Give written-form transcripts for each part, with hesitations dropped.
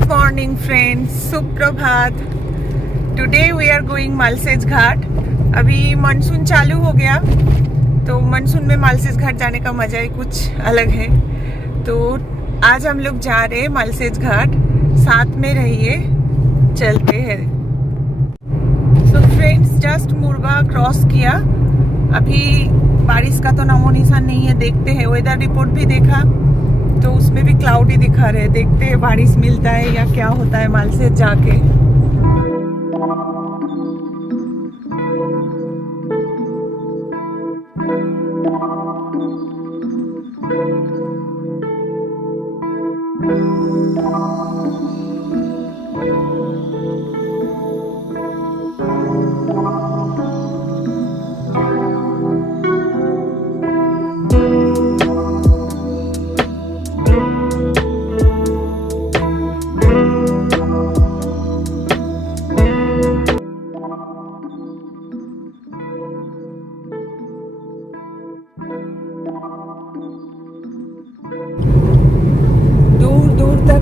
Good morning friends, सुप्रभात। Today we are going Malshej Ghat. अभी monsoon चालू हो गया, तो मानसून में मालसेज घाट जाने का मजा ही कुछ अलग है। तो आज हम लोग जा रहे हैं मालसेज घाट, साथ में रहिए, चलते हैं। सो फ्रेंड्स, जस्ट मुरबा क्रॉस किया। अभी बारिश का तो नामो निशान नहीं है, देखते हैं। वेदर रिपोर्ट भी देखा तो उसमें भी क्लाउडी दिखा रहे, देखते हैं बारिश मिलता है या क्या होता है मालसेज जाके।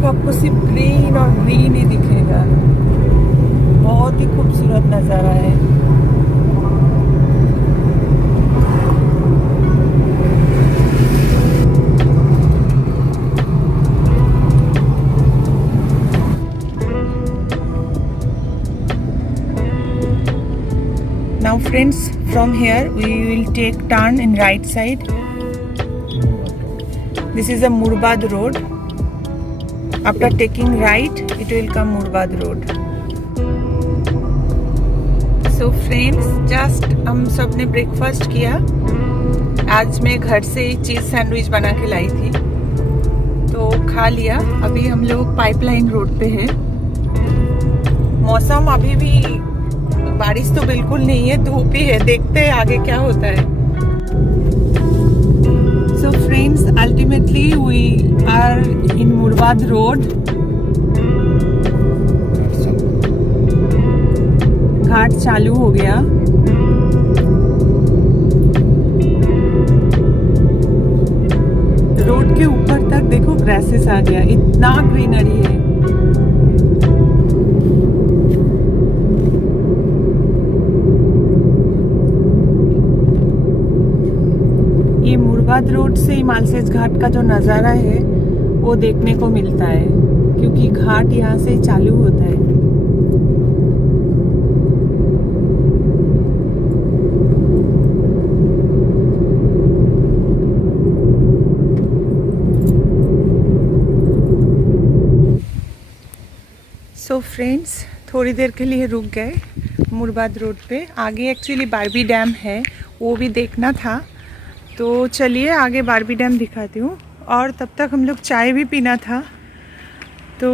आपको सिर्फ ग्रीन और ग्रीन ही दिखेगा। बहुत ही खूबसूरत नज़ारा है। Now friends, from here we will take turn in right side. This is a Murbad road. After taking right, it will come Murbad Road. So friends, just हम सब ने ब्रेकफास्ट किया। आज मैं घर से चीज़ सैंडविच बना के लाई थी, तो खा लिया। अभी हम लोग पाइपलाइन रोड पे हैं। मौसम अभी भी बारिश तो बिल्कुल नहीं है, धूप ही है। देखते हैं आगे क्या होता है। So friends, ultimately we are in Murbad Road. घाट चालू हो गया। रोड के ऊपर तक देखो ग्रासेस आ गया, इतना ग्रीनरी है। ये मुरबाद रोड से मालसेज घाट का जो नज़ारा है वो देखने को मिलता है, क्योंकि घाट यहाँ से चालू होता है। सो फ्रेंड्स, थोड़ी देर के लिए रुक गए मुरबाद रोड पे। आगे एक्चुअली बारबी डैम है, वो भी देखना था, तो चलिए आगे बारबी डैम दिखाती हूँ। और तब तक हम लोग चाय भी पीना था, तो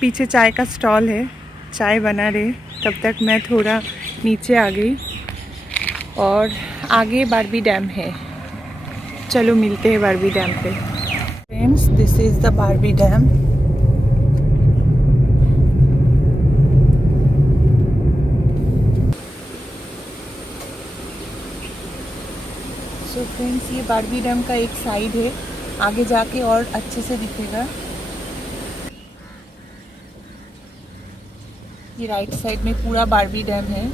पीछे चाय का स्टॉल है, चाय बना रहे। तब तक मैं थोड़ा नीचे आ गई और आगे बारबी डैम है। चलो मिलते हैं बारबी डैम पे। Friends, this is the Barbie dam. तो फ्रेंड्स, ये बारबी डैम का एक साइड है, आगे जाके और अच्छे से दिखेगा। ये राइट साइड में पूरा बारबी डैम है,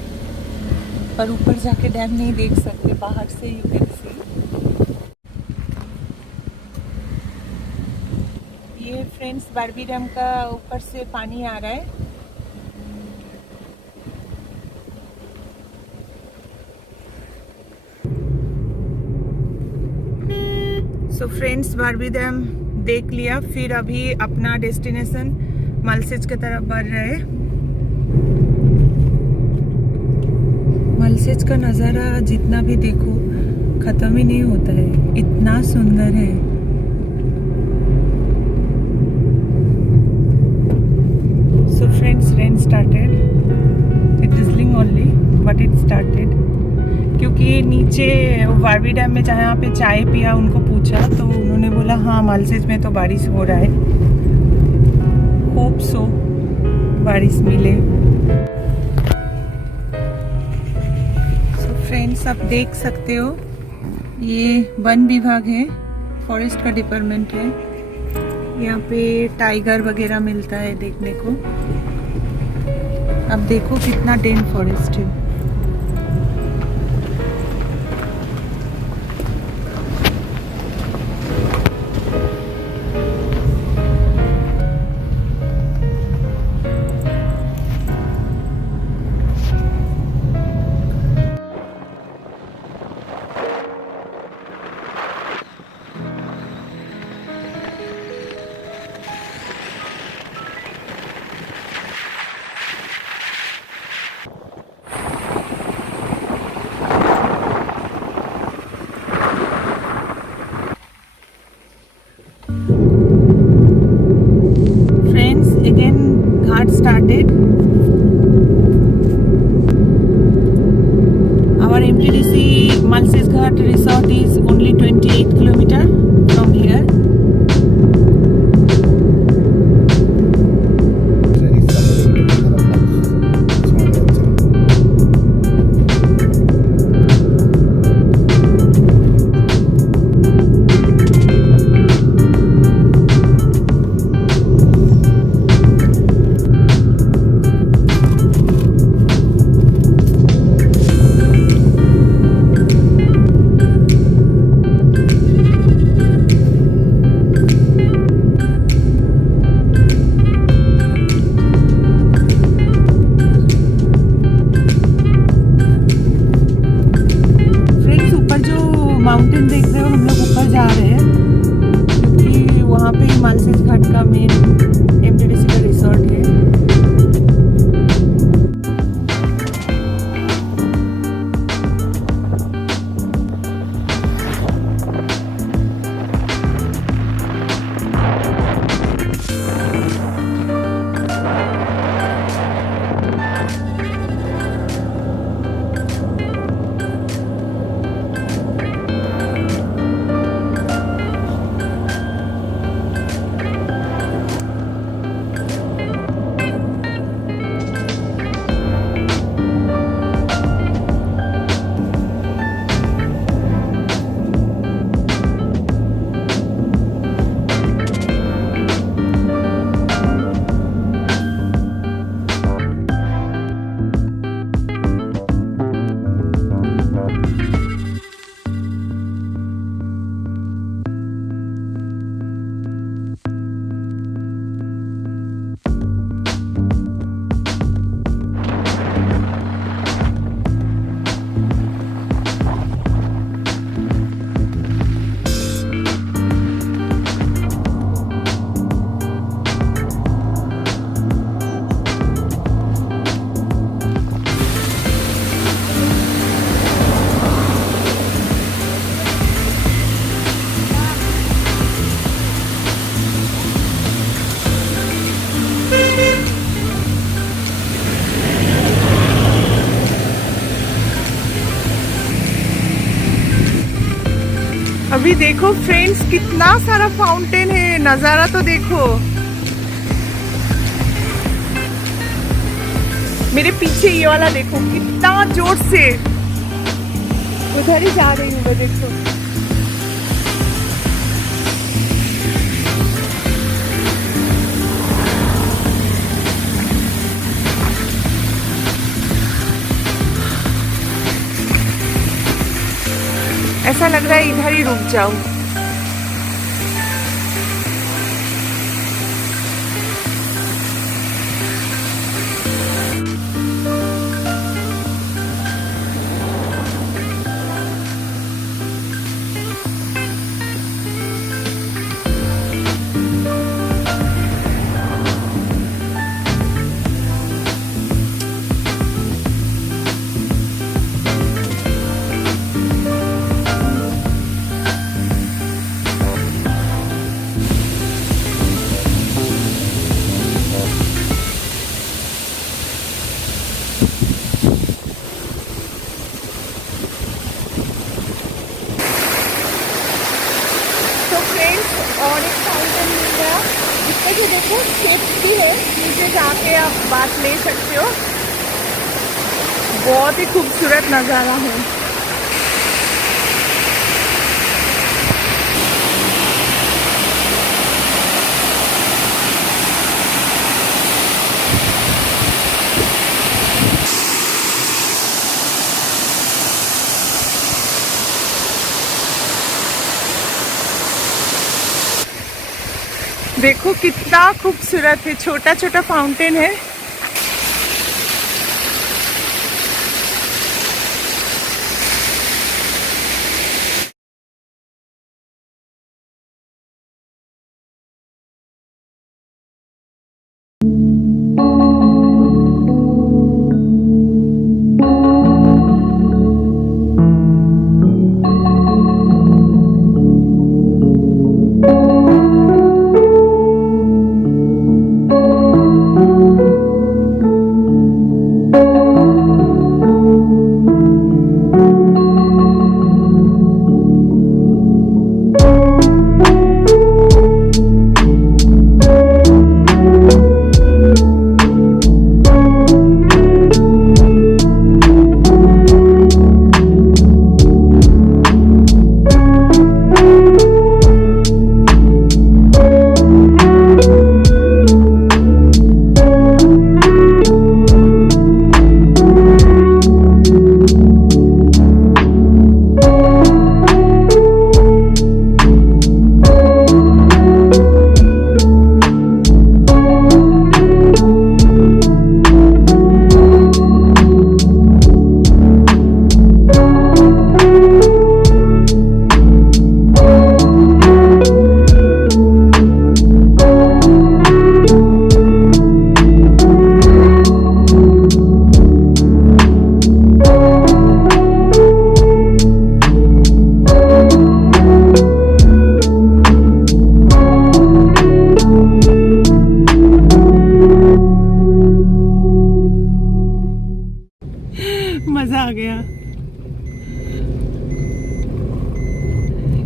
पर ऊपर जाके डैम नहीं देख सकते, बाहर से यू कैन सी। ये फ्रेंड्स, बारबी डैम का ऊपर से पानी आ रहा है। सो फ्रेंड्स, बारबी डैम देख लिया, फिर अभी अपना डेस्टिनेशन मालसेज की तरफ बढ़ रहे हैं। मालसेज का नज़ारा जितना भी देखो ख़त्म ही नहीं होता है, इतना सुंदर है। So friends, rain started. It drizzling only, but it started। क्योंकि नीचे बारबी डैम में जहाँ पे चाय पिया, उनको पूछा तो उन्होंने बोला हाँ, मालसेज में तो बारिश हो रहा है। होप सो बारिश मिले। सो फ्रेंड्स, आप देख सकते हो ये वन विभाग है, फॉरेस्ट का डिपार्टमेंट है। यहाँ पे टाइगर वगैरह मिलता है देखने को। अब देखो कितना डेन फॉरेस्ट है। Started. Our MTDC Malses Ghat resort is only 28 km from here. Mountain देख रहे हो, हम लोग ऊपर जा रहे हैं क्योंकि वहाँ पे ही मालसेज घाट का मेन एमटीडीसी का रिसोर्ट है। अभी देखो फ्रेंड्स कितना सारा फाउंटेन है, नजारा तो देखो। मेरे पीछे ये वाला देखो कितना जोर से, उधर ही जा रही हूँ मैं, देखो। ऐसा लग रहा है इधर ही रुक जाऊं। और एक फाउंटेन मिल गया, जिसमें से देखो स्टेप्स भी है, नीचे जाके आप बात ले सकते हो। बहुत ही खूबसूरत नज़ारा है। देखो कितना खूबसूरत है, छोटा छोटा फाउंटेन है। मजा आ गया।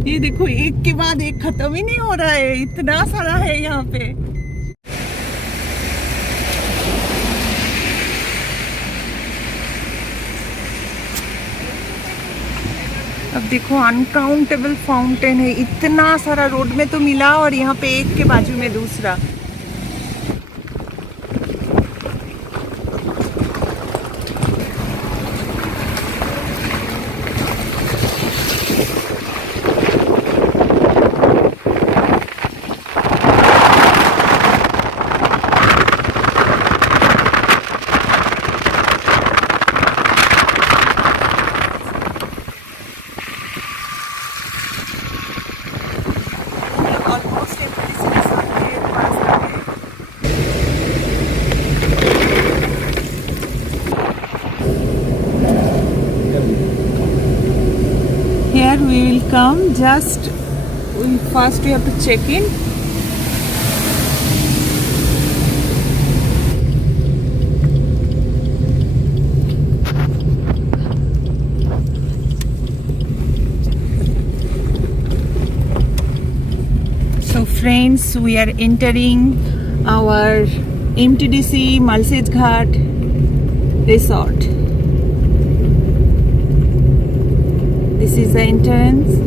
ये देखो एक के बाद एक खत्म ही नहीं हो रहा है, इतना सारा है यहाँ पे। अब देखो अनकाउंटेबल फाउंटेन है, इतना सारा रोड में तो मिला और यहाँ पे एक के बाजू में दूसरा। Here we will come, first we have to check in. So friends, we are entering our MTDC Malsej Ghat resort. This is the entrance.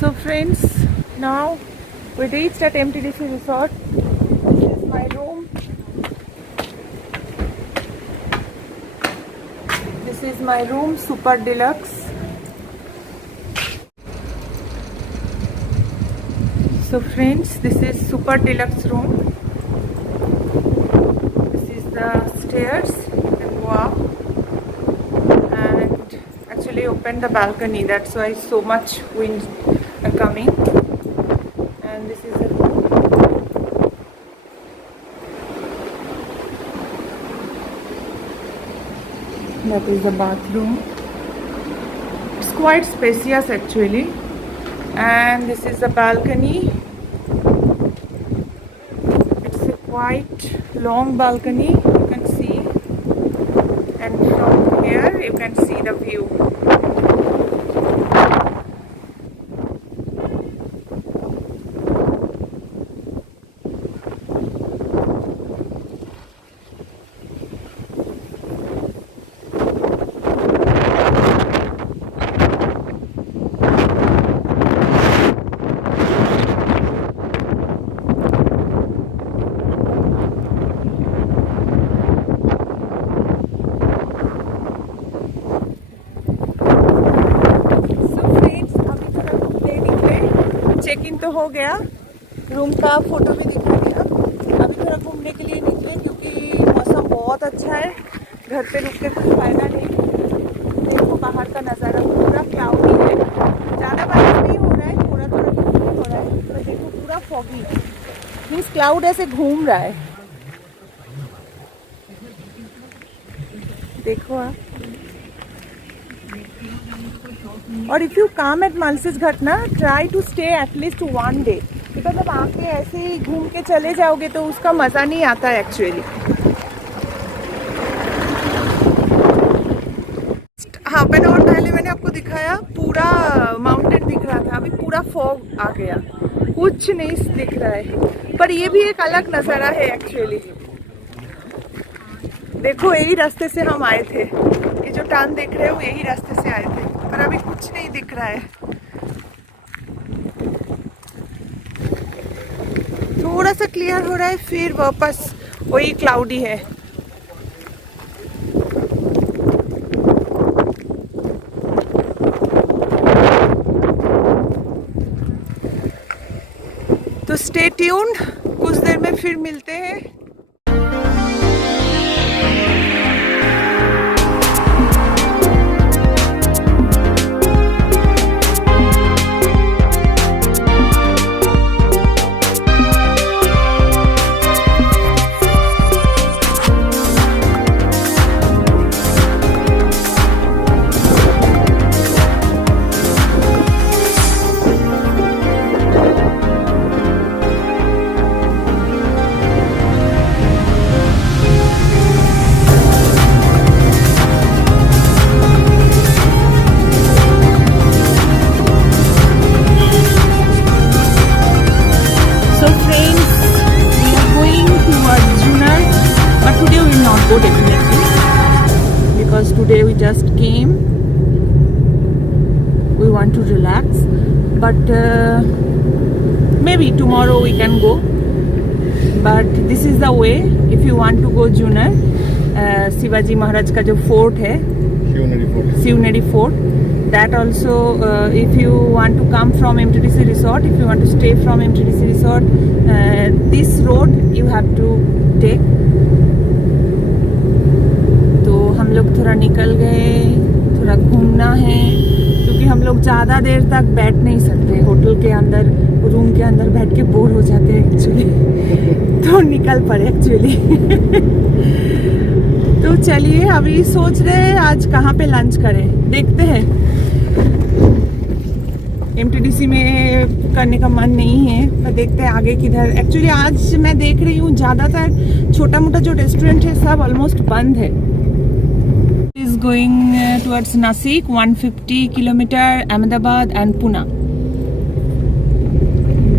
So friends, now we reached at MTDC resort. This is my room. This is my room, super deluxe. So friends, this is super deluxe room. This is the stairs. You can go up and actually open the balcony. That's why so much wind are coming. And this is the room. That is the bathroom. It's quite spacious actually. And this is the balcony. It's a quite long balcony, you can see. And from here you can see the view. Check in तो हो गया, room का photo भी दिखा दिया। अभी थोड़ा घूमने के लिए निकले क्योंकि मौसम बहुत अच्छा है, घर पे रुक के कुछ फायदा नहीं। देखो बाहर का नज़ारा पूरा क्लाउडी है, ज़्यादा बारिश नहीं हो रहा है, थोड़ा थोड़ा हो रहा है, तो देखो पूरा फॉगी मीन्स क्लाउड ऐसे घूम रहा है। देखो आप, और if you come at Malshej Ghat ना, try to stay at least 1 day, because अब आके ऐसे ही घूम के चले जाओगे तो उसका मज़ा नहीं आता है एक्चुअली। हाफ एन आवर पहले मैंने आपको दिखाया पूरा माउंटेन दिख रहा था, अभी पूरा फॉग आ गया, कुछ नहीं दिख रहा है। पर ये भी एक अलग नज़ारा है एक्चुअली। देखो यही रास्ते से हम आए थे, ये जो टान देख रहे हो यही रास्ते से आए थे, पर अभी कुछ नहीं दिख रहा है। थोड़ा सा क्लियर हो रहा है, फिर वापस वही क्लाउडी है। तो स्टे ट्यून्ड, कुछ देर में फिर मिलते हैं। Go definitely, because today we just came, we want to relax, but maybe tomorrow we can go, but this is the way if you want to go Junar, Shivaji Maharaj का जो fort है, Shivneri fort, that also if you want to come from MTDC resort, if you want to stay from MTDC resort, this road you have to take। हम लोग थोड़ा निकल गए, थोड़ा घूमना है, क्योंकि हम लोग ज़्यादा देर तक बैठ नहीं सकते होटल के अंदर, रूम के अंदर बैठ के बोर हो जाते हैं एक्चुअली, तो निकल पड़े एक्चुअली। तो चलिए अभी सोच रहे हैं आज कहाँ पे लंच करें, देखते हैं। MTDC में करने का मन नहीं है, पर देखते हैं आगे किधर। एक्चुअली आज मैं देख रही हूँ ज़्यादातर छोटा मोटा जो रेस्टोरेंट है सब ऑलमोस्ट बंद है। is going towards Nasik, 150 kilometer, Ahmedabad and Pune,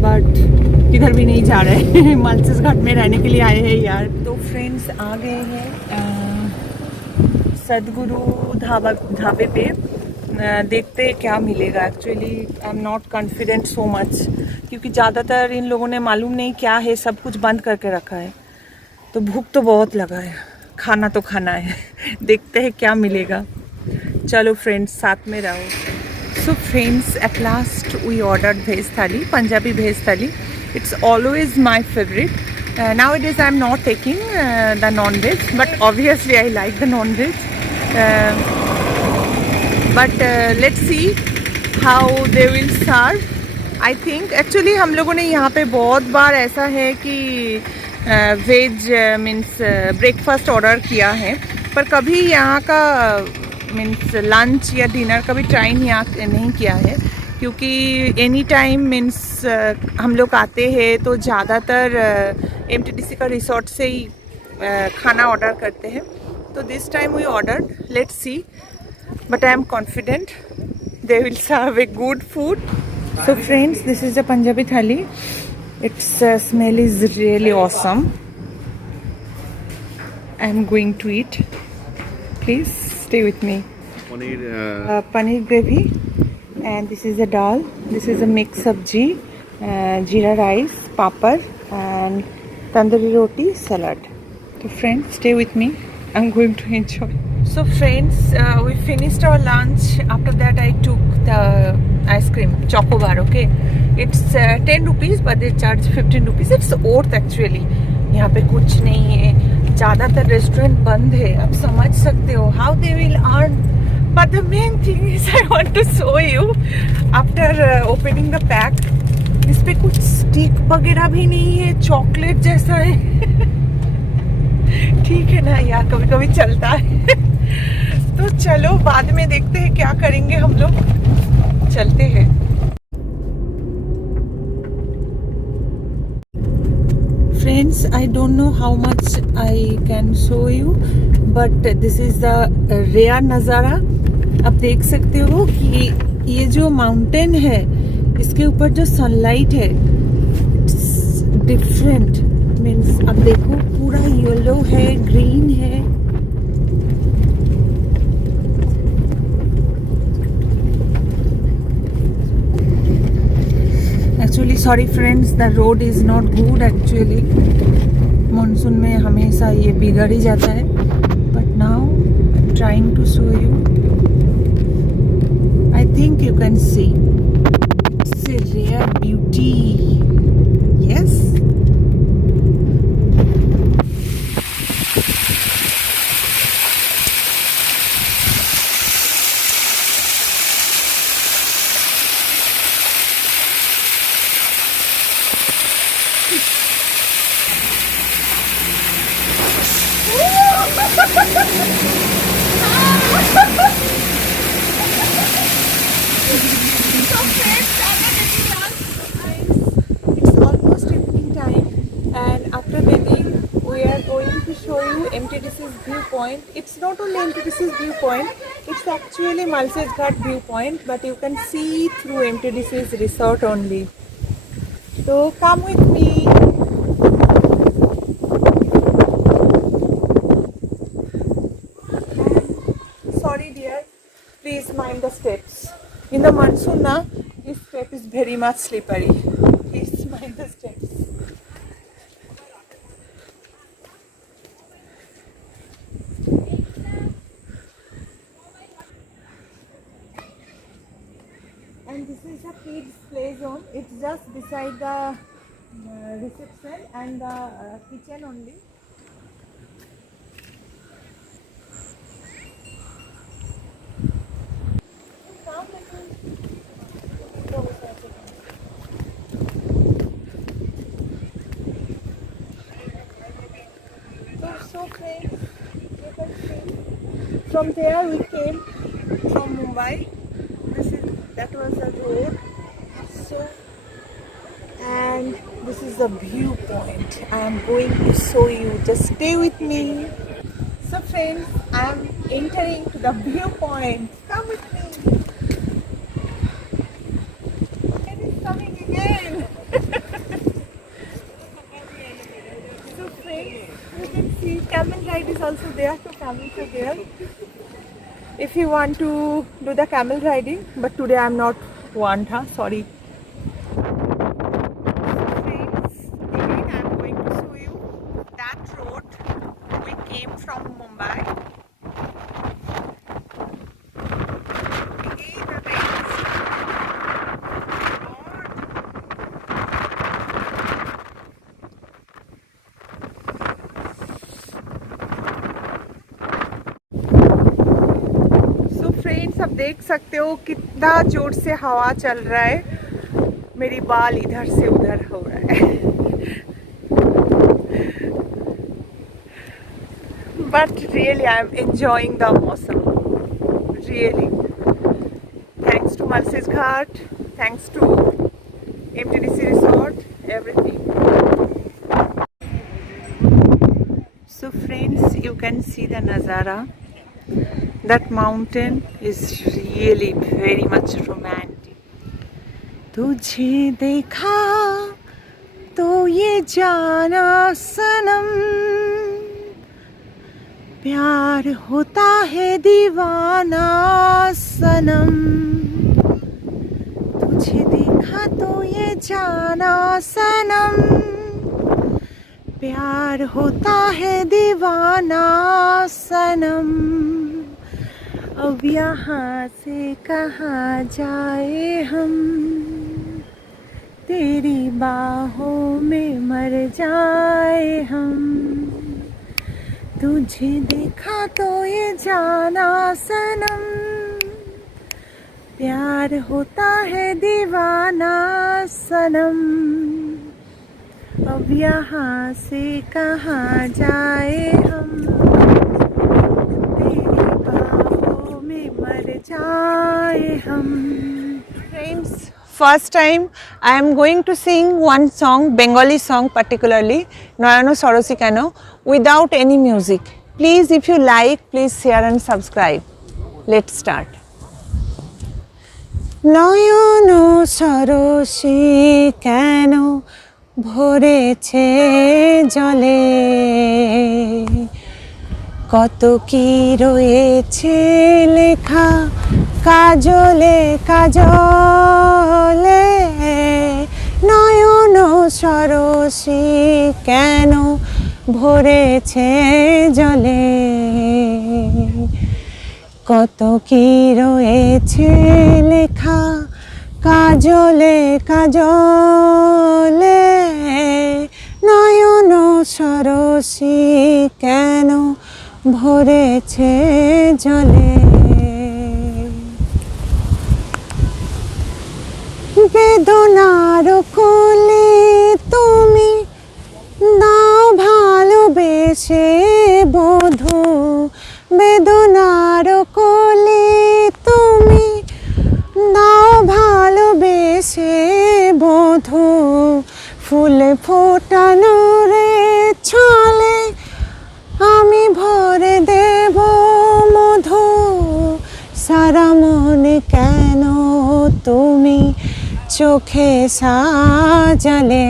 but किधर भी नहीं जा रहे मालसेज घाट में रहने के लिए आए हैं यार। तो फ्रेंड्स आ गए हैं सदगुरु ढाबे पे, देखते हैं क्या मिलेगा। Actually I am not confident so much, क्योंकि ज़्यादातर इन लोगों ने मालूम नहीं क्या है, सब कुछ बंद करके रखा है, तो भूख तो बहुत लगा है, खाना तो खाना है। देखते हैं क्या मिलेगा। चलो फ्रेंड्स साथ में रहो। So friends at last we ordered veg thali, Punjabi veg thali. It's always my favourite. Now it is I am not taking the non veg, but obviously I like the non veg, but let's see how they will serve. I think actually हम लोगों ने यहाँ पे बहुत बार ऐसा है कि veg means breakfast order किया है, पर कभी यहाँ का मीन्स लंच या डिनर कभी ट्राई नहीं किया है, क्योंकि एनी टाइम मीन्स हम लोग आते हैं तो ज़्यादातर MTDC का रिसोर्ट से ही खाना ऑर्डर करते हैं। तो this time we ordered, let's see, but I am confident they will serve a good food. So friends this is the Punjabi thali. Its smell is really awesome. I am going to eat. Please stay with me. Paneer gravy, and this is a dal. This is a mixed sabji, jeera rice, papad, and tandoori roti, salad. So friends, stay with me. I'm going to enjoy. So friends, we finished our lunch. After that, I took the ice cream, chocobar. Okay. It's 10 rupees but they charge 15 rupees. It's worth actually. यहाँ पे कुछ नहीं है, ज़्यादातर restaurant बंद है. आप समझ सकते हो how they will earn. But the main thing is I want to show you after opening the pack. इस पे कुछ स्टिक वगैरह भी नहीं है, चॉकलेट जैसा है. ठीक है ना यार, कभी कभी चलता है. तो चलो बाद में देखते हैं क्या करेंगे हम लोग. चलते हैं. Friends, I don't know how much I can show you, but this is the rare नज़ारा. आप देख सकते हो कि ये जो माउंटेन है इसके ऊपर जो सनलाइट है इट्स डिफरेंट. मीन्स अब देखो पूरा येलो है, ग्रीन है. Actually sorry friends, the road is not good actually. Monsoon में हमेशा ये बिगड़ ही जाता है. But now trying to show you. I think you can see it's a rare beauty. Yes. It's almost evening time, and after bathing, we are going to show you MTDC's viewpoint. It's not only MTDC's viewpoint; it's actually Malsej Ghat viewpoint, but you can see through MTDC's resort only. So come with me. Sorry dear, please mind the steps. In the monsoon na, this step is very much slippery. Please mind the steps. And this is a kids play zone. It's just beside the reception and the kitchen only. So friends, you can see from there we came from Mumbai. That was the road. So, and this is the viewpoint. I am going to show you. Just stay with me. So friends, I am entering to the viewpoint. Come with me. It is coming again. So friends, you can see camel ride is also there. So camels are there. If you want to do the camel riding, but today I am not want, sorry. Friends, again I am going to show you that road we came from Mumbai. Again the rain is friends, आप देख सकते हो कितना जोर से हवा चल रहा है. मेरी बाल इधर से उधर हो रहा है. But really I am enjoying the mausam. Really thanks to Malshej Ghat, thanks to MTDC resort, everything. So friends, you can see the nazara. That mountain is really very much romantic. तुझे देखा तो ये जाना सनम, प्यार होता है दीवाना सनम. तुझे देखा तो ये जाना सनम, प्यार होता है दीवाना सनम. अब यहाँ से कहाँ जाए हम, तेरी बाहों में मर जाए हम, तुझे देखा तो ये जाना सनम, प्यार होता है दीवाना सनम, अब यहाँ से कहाँ जाए हम, तेरी बाहों में मर जाए हम। Friends, first time I am going to sing one song, Bengali song particularly, Noyano Sorosi Keno, without any music. Please, if you like, please share and subscribe. Let's start. নয়নো Sarasi কেন ভরেছে জলে, কত কি রয়েছে লেখা কাজলে কাজলে, নয়নো সরসী কেন ভরেছে জলে, কত কি রয়েছে লেখা কাজলে কাজলে, নয়ন সরসী কেন ভরেছে জলে, বেদনার কোলে তুমি দাও ভালোবেসে বধূ, বেদনার কোলে তুমি দাও ভালোবেসে বধূ, ফুলে ফোটানো রে ছলে আমি ভরে দেব মধু, সারা মনে কেন তুমি চোখে সাজালে,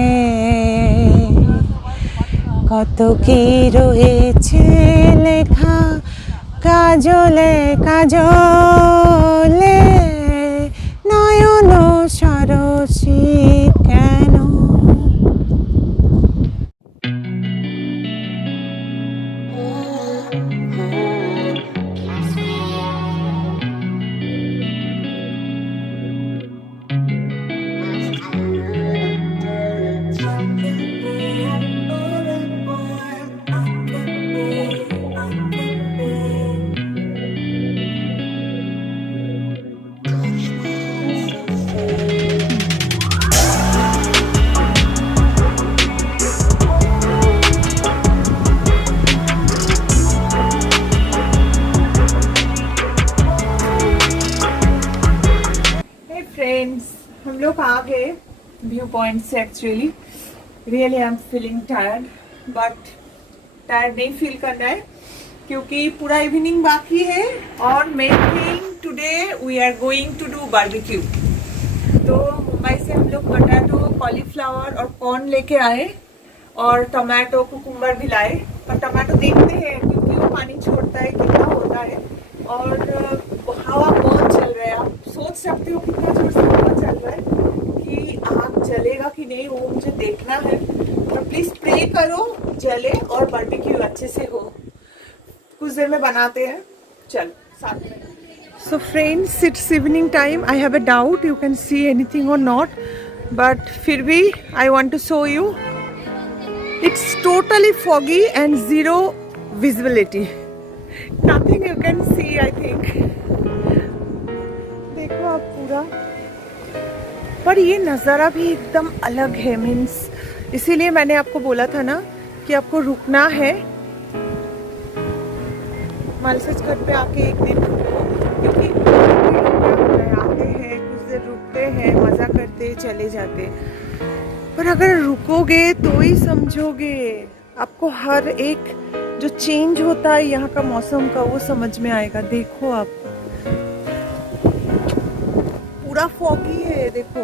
কত কি রয়েছে লেখা কাজলে কাজলে, নয়ন সরসী কেন। फ्रेंड्स, हम लोग आ गए व्यू पॉइंट से। Actually really I am feeling tired, but tired नहीं फील करना है क्योंकि पूरा इवनिंग बाकी है। और main thing today we are going to do barbecue. तो मुंबई से हम लोग पोटैटो, कॉलीफ्लावर और कॉर्न लेके आए और टमाटो कुकुम्बर भी लाए। पर टमाटो देखते हैं क्योंकि वो पानी छोड़ता है कितना होता है, और हवा बहुत चल रहा है। आप सोच सकते हो कितना जोर से हवा चल रहा है कि आग जलेगा कि नहीं, वो मुझे देखना है। और प्लीज प्रे करो जले और बारबेक्यू अच्छे से हो। कुछ देर में बनाते हैं, चल साथ में। So friends, it's evening time. I have a doubt you can see anything or not, but फिर भी I want to show you. It's totally foggy and zero visibility. Nothing you can see, I think. देखो आप पूरा, पर ये नज़ारा भी एकदम अलग है। मीन्स इसीलिए मैंने आपको बोला था ना कि आपको रुकना है मालसेज घर पे आके एक दिन रुको, क्योंकि आते हैं कुछ देर रुकते हैं, मज़ा करते चले जाते। पर अगर रुकोगे तो ही समझोगे, आपको हर एक जो चेंज होता है यहाँ का मौसम का वो समझ में आएगा। देखो आप पूरा फॉगी है, देखो।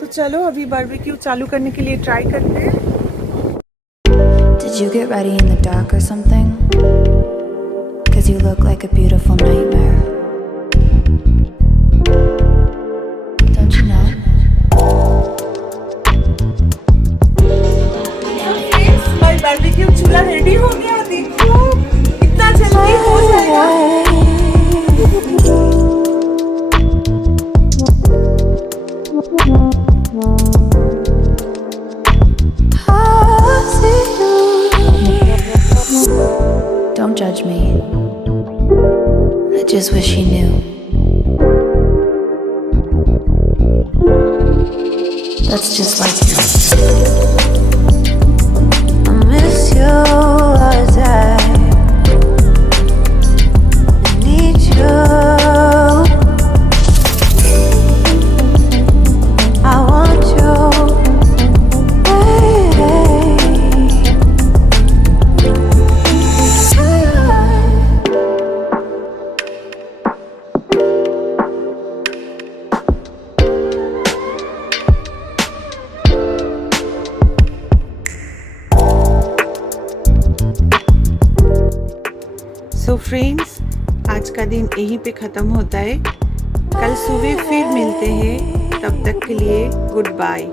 तो चलो अभी बारबेक्यू चालू करने के लिए ट्राई करते हैं। Did you get ready in the dark or something? 'Cause you look like a beautiful nightmare. Don't you know? Barbecue चूल्हा रेडी हो गया, देखो इतना जल्दी हो जाएगा। judge me. I just wish he knew. That's just like you. I miss you all the time. I need you. I want you. So friends, आज का दिन यहीं पे ख़त्म होता है। कल सुबह फिर मिलते हैं, तब तक के लिए गुड बाय।